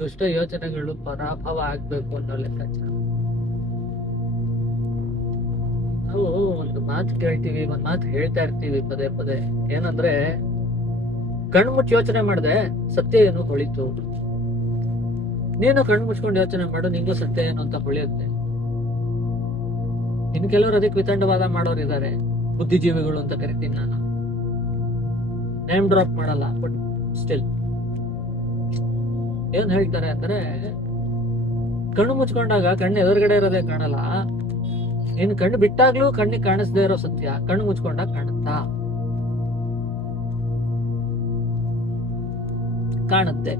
ದುಷ್ಟ ಯೋಚನೆಗಳು ಪರಾಭವ ಆಗ್ಬೇಕು ಅನ್ನೋ ಲೆಕ್ಕಾಚಾರ. ನಾವು ಒಂದು ಮಾತು ಕೇಳ್ತೀವಿ, ಒಂದ್ ಮಾತು ಹೇಳ್ತಾ ಇರ್ತೀವಿ ಪದೇ ಪದೇ. ಏನಂದ್ರೆ, ಕಣ್ಣು ಮುಚ್ಚಿ ಯೋಚನೆ ಮಾಡಿದೆ ಸತ್ಯ ಏನು ಹೊಳಿತು. ನೀನು ಕಣ್ಣು ಮುಚ್ಕೊಂಡು ಯೋಚನೆ ಮಾಡು, ನಿಂಗೂ ಸತ್ಯ ಏನು ಅಂತ ಹೊಳಿಯುತ್ತೆ. ಇನ್ ಕೆಲವರು ಅದಕ್ಕೆ ವಿತಂಡವಾದ ಮಾಡೋರು ಇದ್ದಾರೆ, ಬುದ್ಧಿಜೀವಿಗಳು ಅಂತ ಕರಿತೀನಿ ನಾನು. ನೇಮ್ ಡ್ರಾಪ್ ಮಾಡಲ್ಲ, ಬಟ್ ಸ್ಟಿಲ್ ಏನ್ ಹೇಳ್ತಾರೆ ಅಂದ್ರೆ, ಕಣ್ಣು ಮುಚ್ಕೊಂಡಾಗ ಕಣ್ಣು ಎದುರುಗಡೆ ಇರೋದೇ ಕಾಣಲ್ಲ, ಇನ್ ಕಣ್ಣು ಬಿಟ್ಟಾಗ್ಲೂ ಕಣ್ಣಿಗೆ ಕಾಣಿಸ್ದೇ ಇರೋ ಸತ್ಯ ಕಣ್ಣು ಮುಚ್ಕೊಂಡಾಗ ಕಾಣುತ್ತಾ? ಕಾಣುತ್ತೆ.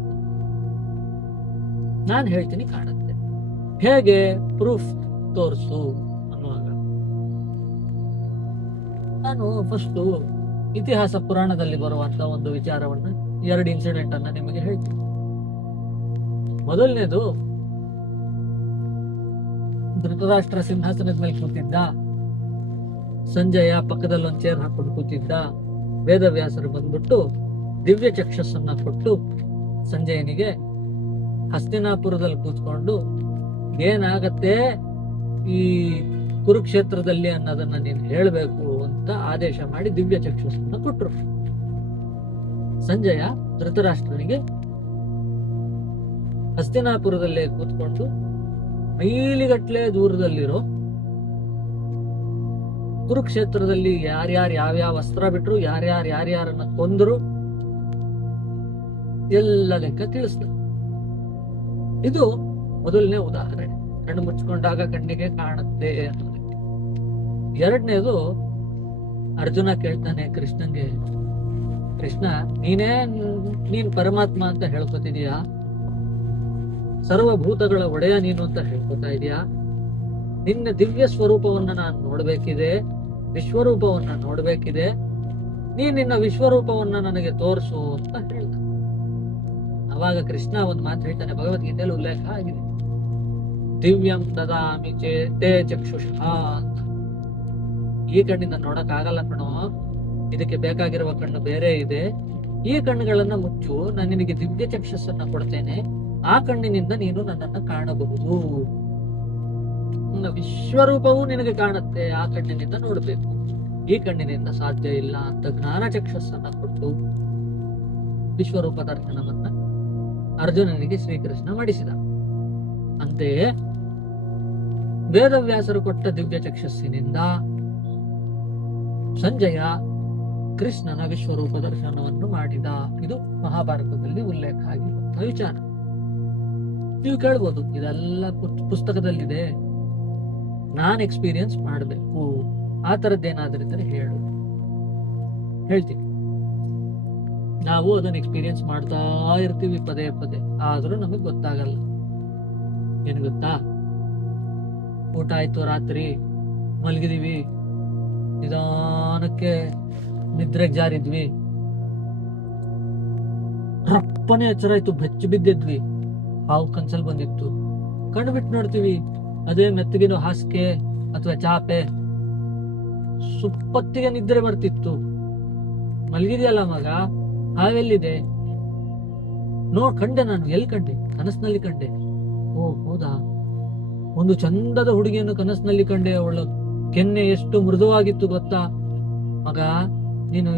ನಾನ್ ಹೇಳ್ತೀನಿ ಕಾಣುತ್ತೆ. ಹೇಗೆ? ಪ್ರೂಫ್ ತೋರಿಸು ಅನ್ನುವಾಗ ನಾನು ಫಸ್ಟ್ ಇತಿಹಾಸ ಪುರಾಣದಲ್ಲಿ ಬರುವಂತ ಒಂದು ವಿಚಾರವನ್ನ, 2 ಇನ್ಸಿಡೆಂಟ್ ಅನ್ನ ನಿಮಗೆ ಹೇಳ್ತೀನಿ. ಮೊದಲನೇದು, ಧೃತರಾಷ್ಟ್ರ ಸಿಂಹಾಸನದ ಮೇಲೆ ಕೂತಿದ್ದ, ಸಂಜಯ ಪಕ್ಕದಲ್ಲಿ ಒಂದು ಚೇರ್ ಹಾಕೊಂಡು ಕೂತಿದ್ದ. ವೇದವ್ಯಾಸರು ಬಂದ್ಬಿಟ್ಟು ದಿವ್ಯ ಚಕ್ಷಸ್ಸನ್ನ ಕೊಟ್ಟು ಸಂಜಯನಿಗೆ ಹಸ್ತಿನಾಪುರದಲ್ಲಿ ಕೂತ್ಕೊಂಡು ಏನಾಗತ್ತೆ ಈ ಕುರುಕ್ಷೇತ್ರದಲ್ಲಿ ಅನ್ನೋದನ್ನ ನೀನು ಹೇಳ್ಬೇಕು ಅಂತ ಆದೇಶ ಮಾಡಿ ದಿವ್ಯ ಚಕ್ಷಸ್ಸನ್ನ ಕೊಟ್ರು. ಸಂಜಯ ಧೃತರಾಷ್ಟ್ರನಿಗೆ ಹಸ್ತಿನಾಪುರದಲ್ಲೇ ಕೂತ್ಕೊಂಡು ಮೈಲಿಗಟ್ಲೆ ದೂರದಲ್ಲಿರೋ ಕುರುಕ್ಷೇತ್ರದಲ್ಲಿ ಯಾರ್ಯಾರು ಯಾವ್ಯಾವ ಅಸ್ತ್ರ ಬಿಟ್ರು, ಯಾರ್ಯಾರನ್ನ ಕೊಂದರು, ಎಲ್ಲ ಲೆಕ್ಕ ತಿಳಿಸ್ದ. ಇದು ಮೊದಲನೇ ಉದಾಹರಣೆ, ಕಣ್ಣು ಮುಚ್ಕೊಂಡಾಗ ಕಣ್ಣಿಗೆ ಕಾಣುತ್ತೆ ಅನ್ನೋದಕ್ಕೆ. ಎರಡನೇದು, ಅರ್ಜುನ ಕೇಳ್ತಾನೆ ಕೃಷ್ಣಂಗೆ, ಕೃಷ್ಣ ನೀನ್ ಪರಮಾತ್ಮ ಅಂತ ಹೇಳ್ಕೊತಿದೀಯಾ, ಸರ್ವಭೂತಗಳ ಒಡೆಯ ನೀನು ಅಂತ ಹೇಳ್ಕೊತಾ ಇದೀಯಾ, ನಿನ್ನ ದಿವ್ಯ ಸ್ವರೂಪವನ್ನ ನಾನು ನೋಡ್ಬೇಕಿದೆ, ವಿಶ್ವರೂಪವನ್ನ ನೋಡ್ಬೇಕಿದೆ, ನಿನ್ನ ವಿಶ್ವರೂಪವನ್ನ ನನಗೆ ತೋರಿಸು ಅಂತ ಹೇಳ್ದ. ಅವಾಗ ಕೃಷ್ಣ ಒಂದ್ ಮಾತು ಹೇಳ್ತಾನೆ, ಭಗವದ್ಗೀತೆಯಲ್ಲಿ ಉಲ್ಲೇಖ ಆಗಿದೆ, ದಿವ್ಯಂ ದದಾಮಿ ಚೇತೆ ಚಕ್ಷುಷಃ ಅಂತ. ಈ ಕಣ್ಣಿಂದ ನೋಡಕ್ ಆಗಲ್ಲ ಕಣೋ, ಇದಕ್ಕೆ ಬೇಕಾಗಿರುವ ಕಣ್ಣು ಬೇರೆ ಇದೆ, ಈ ಕಣ್ಣುಗಳನ್ನ ಮುಚ್ಚು, ನಾನು ನಿನಗೆ ದಿವ್ಯ ಚಕ್ಷಸ್ಸನ್ನ ಕೊಡ್ತೇನೆ, ಆ ಕಣ್ಣಿನಿಂದ ನೀನು ನನ್ನನ್ನ ಕಾಣಬಹುದು, ನನ್ನ ವಿಶ್ವರೂಪವೂ ನಿನಗೆ ಕಾಣುತ್ತೆ, ಆ ಕಣ್ಣಿನಿಂದ ನೋಡ್ಬೇಕು, ಈ ಕಣ್ಣಿನಿಂದ ಸಾಧ್ಯ ಇಲ್ಲ ಅಂತ ಜ್ಞಾನ ಚಕ್ಷಸ್ಸನ್ನ ಕೊಟ್ಟು ವಿಶ್ವರೂಪ ದರ್ಶನವನ್ನ ಅರ್ಜುನನಿಗೆ ಶ್ರೀಕೃಷ್ಣ ಮಾಡಿಸಿದ. ಅಂತೆಯೇ ವೇದವ್ಯಾಸರು ಕೊಟ್ಟ ದಿವ್ಯ ಚಕ್ಷಸ್ಸಿನಿಂದ ಸಂಜಯ ಕೃಷ್ಣನ ವಿಶ್ವರೂಪ ದರ್ಶನವನ್ನು ಮಾಡಿದ. ಇದು ಮಹಾಭಾರತದಲ್ಲಿ ಉಲ್ಲೇಖ ಆಗಿರುವಂತಹ ವಿಚಾರ. ನೀವು ಕೇಳ್ಬೋದು, ಇದೆಲ್ಲ ಪುಸ್ತಕದಲ್ಲಿದೆ, ನಾನ್ ಎಕ್ಸ್ಪೀರಿಯನ್ಸ್ ಮಾಡಬೇಕು, ಆ ತರದ್ದೇನಾದ್ರಿದ್ರೆ ಹೇಳು. ಹೇಳ್ತೀನಿ. ನಾವು ಅದನ್ನ ಎಕ್ಸ್ಪೀರಿಯನ್ಸ್ ಮಾಡ್ತಾ ಇರ್ತೀವಿ ಪದೇ ಪದೇ, ಆದ್ರೂ ನಮಗ್ ಗೊತ್ತಾಗಲ್ಲ. ಏನ್ ಗೊತ್ತಾ, ಊಟ ಆಯ್ತು, ರಾತ್ರಿ ಮಲಗಿದೀವಿ, ನಿಧಾನಕ್ಕೆ ನಿದ್ರೆಗೆ ಜಾರಿದ್ವಿ, ರಪ್ಪನೆ ಎಚ್ಚರ ಆಯ್ತು, ಬೆಚ್ಚ ಬಿದ್ದಿದ್ವಿ, ಹಾವು ಕನ್ಸಲ್ ಬಂದಿತ್ತು, ಕಣ್ಣು ಬಿಟ್ಟು ನೋಡ್ತೀವಿ, ಅದೇ ಮೆತ್ತಗಿನ ಹಾಸಿಗೆ ಅಥವಾ ಚಾಪೆ, ಸುಪ್ಪತ್ತಿಗೆ ನಿದ್ರೆ ಬರ್ತಿತ್ತು. ಮಲಗಿದೆಯಲ್ಲ ಮಗ, ಹಾವೆಲ್ಲಿದೆ? ಕಂಡೆ ನಾನು, ಎಲ್ಲಿ ಕಂಡೆ? ಕನಸಿನಲ್ಲಿ ಕಂಡೆ. ಓ ಹೌದಾ, ಒಂದು ಚಂದದ ಹುಡುಗಿಯನ್ನು ಕನಸಿನಲ್ಲಿ ಕಂಡೆ, ಅವಳ ಕೆನ್ನೆ ಎಷ್ಟು ಮೃದುವಾಗಿತ್ತು ಗೊತ್ತಾ ಮಗ, ನೀನು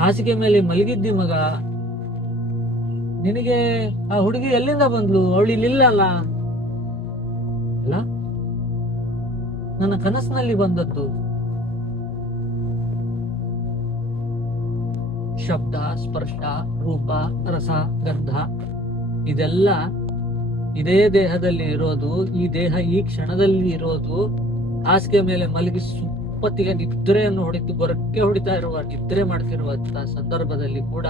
ಹಾಸಿಗೆ ಮೇಲೆ ಮಲಗಿದ್ದಿ ಮಗ, ನಿನಗೆ ಆ ಹುಡುಗಿ ಎಲ್ಲಿಂದ ಬಂದ್ಲು? ಅವಳು ಇಲ್ಲಿಲ್ಲಲ್ಲ ಅಲ್ಲ, ನನ್ನ ಕನಸಿನಲ್ಲಿ ಬಂದದ್ದು. ಶಬ್ದ, ಸ್ಪರ್ಶ, ರೂಪ, ರಸ, ಗಂಧ ಇದೆಲ್ಲ ಇದೇ ದೇಹದಲ್ಲಿ ಇರೋದು, ಈ ದೇಹ ಈ ಕ್ಷಣದಲ್ಲಿ ಇರೋದು. ಹಾಸಿಗೆ ಮೇಲೆ ಮಲಗಿ ಸುಪ್ಪತ್ತಿಗೆ ನಿದ್ರೆಯನ್ನು ಹೊಡಿತು, ಗೊರಕ್ಕೆ ಹೊಡಿತಾ ಇರುವ, ನಿದ್ರೆ ಮಾಡ್ತಿರುವಂತ ಸಂದರ್ಭದಲ್ಲಿ ಕೂಡ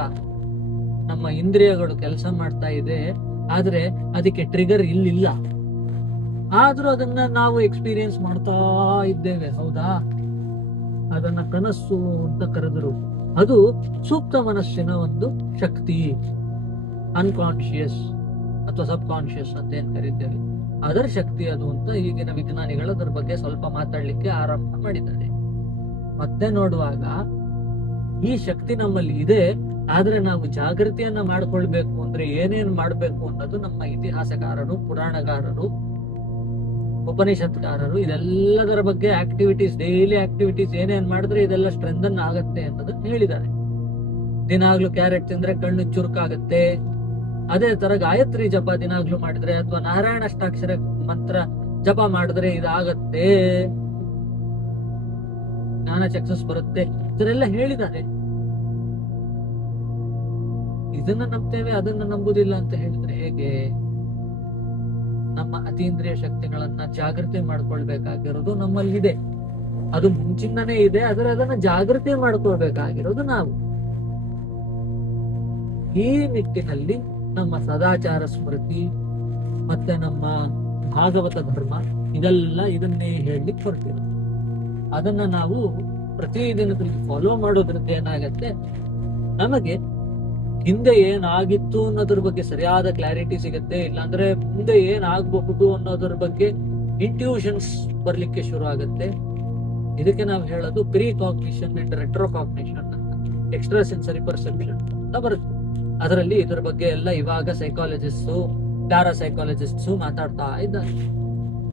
ನಮ್ಮ ಇಂದ್ರಿಯಗಳು ಕೆಲಸ ಮಾಡ್ತಾ ಇದೆ, ಆದ್ರೆ ಅದಕ್ಕೆ ಟ್ರಿಗರ್ ಇಲ್ಲಿಲ್ಲ. ಆದ್ರೂ ಅದನ್ನ ನಾವು ಎಕ್ಸ್ಪೀರಿಯನ್ಸ್ ಮಾಡ್ತಾ ಇದ್ದೇವೆ. ಹೌದಾ? ಅದನ್ನ ಕನಸು ಅಂತ ಕರೆದರು. ಅದು ಸೂಕ್ತ ಮನಸ್ಸಿನ ಒಂದು ಶಕ್ತಿ, ಅನ್ಕಾನ್ಶಿಯಸ್ ಅಥವಾ ಸಬ್ ಕಾನ್ಶಿಯಸ್ ಅಂತ ಏನ್ ಕರೀತೇವೆ, ಅದರ ಶಕ್ತಿ ಅದು ಅಂತ ಈಗಿನ ವಿಜ್ಞಾನಿಗಳು ಅದರ ಬಗ್ಗೆ ಸ್ವಲ್ಪ ಮಾತಾಡ್ಲಿಕ್ಕೆ ಆರಂಭ ಮಾಡಿದ್ದಾರೆ. ಮತ್ತೆ ನೋಡುವಾಗ ಈ ಶಕ್ತಿ ನಮ್ಮಲ್ಲಿ ಇದೆ, ಆದ್ರೆ ನಾವು ಜಾಗೃತಿಯನ್ನ ಮಾಡ್ಕೊಳ್ಬೇಕು ಅಂದ್ರೆ ಏನೇನ್ ಮಾಡ್ಬೇಕು ಅನ್ನೋದು ನಮ್ಮ ಇತಿಹಾಸಕಾರರು, ಪುರಾಣಗಾರರು, ಉಪನಿಷತ್ಕಾರರು ಇದೆಲ್ಲದರ ಬಗ್ಗೆ ಆಕ್ಟಿವಿಟೀಸ್, ಡೈಲಿ ಆಕ್ಟಿವಿಟೀಸ್ ಏನೇನ್ ಮಾಡಿದ್ರೆ ಇದೆಲ್ಲ ಸ್ಟ್ರೆಂಥನ್ ಆಗತ್ತೆ ಅನ್ನೋದನ್ನ ಹೇಳಿದ್ದಾರೆ. ದಿನಾಗ್ಲೂ ಕ್ಯಾರೆಟ್ ತಿಂದ್ರೆ ಕಣ್ಣು ಚುರುಕಾಗತ್ತೆ. ಅದೇ ತರ ಗಾಯತ್ರಿ ಜಪ ದಿನಾಗ್ಲೂ ಮಾಡಿದ್ರೆ ಅಥವಾ ನಾರಾಯಣ ಅಷ್ಟಾಕ್ಷರ ಮಂತ್ರ ಜಪ ಮಾಡಿದ್ರೆ ಇದಾಗತ್ತೆ, ಜ್ಞಾನ ಚಕ್ಷುಸ್ ಬರುತ್ತೆ, ಇದರೆಲ್ಲ ಹೇಳಿದ್ದಾರೆ. ಇದನ್ನ ನಂಬ್ತೇವೆ, ಅದನ್ನ ನಂಬುದಿಲ್ಲ ಅಂತ ಹೇಳಿದ್ರೆ ಹೇಗೆ? ನಮ್ಮ ಅತೀಂದ್ರಿಯ ಶಕ್ತಿಗಳನ್ನ ಜಾಗೃತಿ ಮಾಡ್ಕೊಳ್ಬೇಕಾಗಿರೋದು ನಮ್ಮಲ್ಲಿದೆ, ಅದು ಮುಂಚಿಂದನೇ ಇದೆ. ಆದ್ರೆ ಅದನ್ನ ಜಾಗೃತಿ ಮಾಡ್ಕೊಳ್ಬೇಕಾಗಿರೋದು ನಾವು. ಈ ನಿಟ್ಟಿನಲ್ಲಿ ನಮ್ಮ ಸದಾಚಾರ ಸ್ಮೃತಿ ಮತ್ತೆ ನಮ್ಮ ಭಾಗವತ ಧರ್ಮ ಇದೆಲ್ಲ ಇದನ್ನೇ ಹೇಳಲಿಕ್ಕೆ ಹೊರಟಿರೋದು. ಅದನ್ನ ನಾವು ಪ್ರತಿದಿನದಲ್ಲಿ ಫಾಲೋ ಮಾಡೋದ್ರಿಂದ ಏನಾಗತ್ತೆ, ನಮಗೆ ಹಿಂದೆ ಏನಾಗಿತ್ತು ಅನ್ನೋದ್ರ ಬಗ್ಗೆ ಸರಿಯಾದ ಕ್ಲಾರಿಟಿ ಸಿಗತ್ತೆ. ಇಲ್ಲಾಂದ್ರೆ ಮುಂದೆ ಏನಾಗಬಹುದು ಅನ್ನೋದ್ರ ಬಗ್ಗೆ ಇಂಟ್ಯೂಷನ್ಸ್ ಬರ್ಲಿಕ್ಕೆ ಶುರು ಆಗತ್ತೆ. ಇದಕ್ಕೆ ನಾವು ಹೇಳೋದು precognition and retrocognition ಅಂತ, ಎಕ್ಸ್ಟ್ರಾ ಸೆನ್ಸರಿ ಪರ್ಸೆಪ್ಷನ್ ಅಂತ ಬರುತ್ತೆ. ಅದರಲ್ಲಿ ಇದ್ರ ಬಗ್ಗೆ ಎಲ್ಲ ಇವಾಗ ಸೈಕಾಲಜಿಸ್ಟು, ಪ್ಯಾರಾಸೈಕಾಲಜಿಸ್ಟ್ಸು ಮಾತಾಡ್ತಾ ಇದ್ದಾರೆ.